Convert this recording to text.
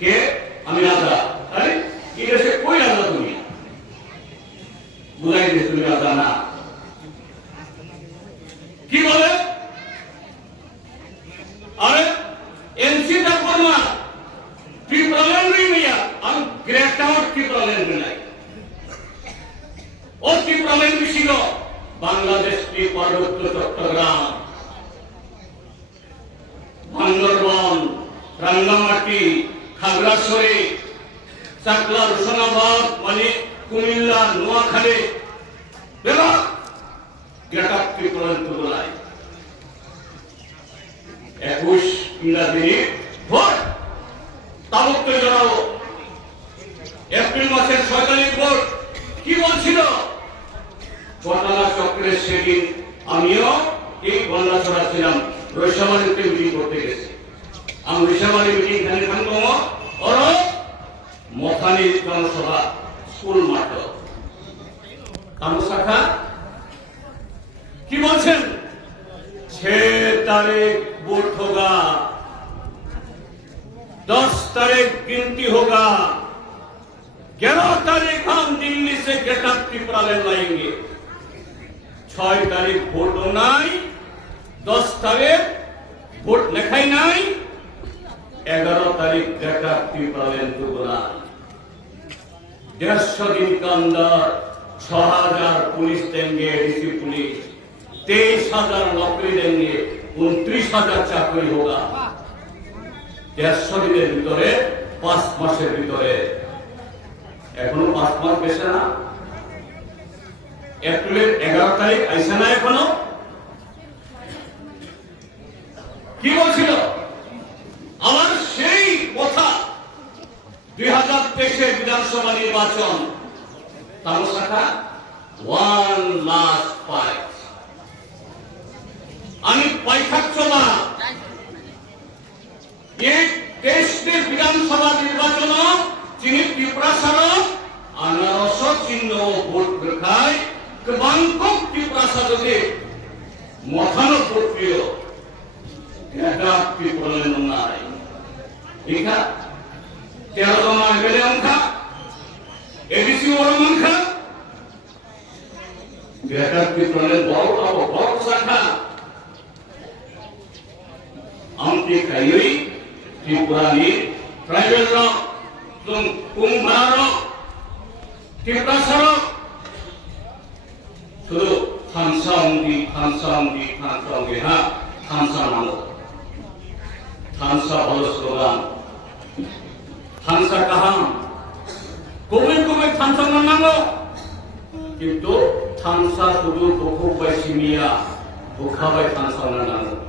কে আমি রাজা আরে এই দেশে কই রাজা তুমি বুঝাই দিস তুমি রাজা না কি বলে আরে এনসি টা করমা ত্রিপ্রালেন্দ্রী মিয়া আমি গ্রেট আউট ত্রিপ্রালেন্দ্রী নাই ও ত্রিপ্রালেন্দ্রী ছিল বাংলাদেশ পার্বত্য চট্টগ্রাম বান্দরবান রাঙ্গামাটি খাগড়াছড়ি চাকলা রোশনাবাদ মানে কুমিল্লা নোয়াখালী বেলা গ্রেট আউট ত্রিপ্রালেন্দ্রী বলাই 21 ইংরাজি ভোট তাবুককে জড়াবো এপ্রিল মাসের 6 তারিখ ভোট কি বলছিল ঘটনা চক্রের সেদিন আমিও এই গন্ডাছড়া ছিলাম রৈশাবাড়িতে মিটিং করতে গেছি আমি রৈশাবাড়ি মিটিং খানি খানকম ওর মথানি জনসভা স্কুল মাঠ আমার শাখা কি বলছেন 6 तारीख वोट होगा 10 तारीख गिनती होगा 11 तारीख हम दिल्ली से गेट अप ত্রিপুরালেন্ড लाएंगे 6 तारीख ভোট নাই 10 तारीख ভোট লেখাই নাই 11 तारीख गेट अप ত্রিপুরালেন্ড बोला 150 दिन के अंदर 6000 पुलिस देंगे डीसी पुलिस 23,000 नौकरी देंगे 29,000 চাকরি होगा 150 দিনের ভিতরে 5 মাসের ভিতরে এখনো 5 মাস বেশি না এপ্রিলের 11 তারিখ আইসা না এখনো কি বলছিল আমার সেই কথা 2023 এর বিধানসভা নির্বাচন তার শাখা 1 লাস্ট ফাইট আমি পাইথাকছো না এই দেশের বিধানসভা নির্বাচন যিনি ত্রিপুরা সারক 1800 চিহ্ন ভোট রেখায় বাংকক ত্রিপুরা সারকে মথানো প্রক্রিয় এটা ত্রিপুরালেন্ড নাই ঠিক আছে 13 জন এমএলএ অংখা এডিসি ওর অংখা এটা ত্রিপুরালেন্ড বড় শাখা हमके कई त्रिपुरानी ट्राइबल रो तुम कुंभारो त्रिपुरा सरो तो थानसांगी हाँ थानसा नामो थानसा हलो स्लोगान थानसा कहा कोई थानसा नामो किंतु थानसा सुदू दोखो बैसिमिया बुखाबाई थानसा नामो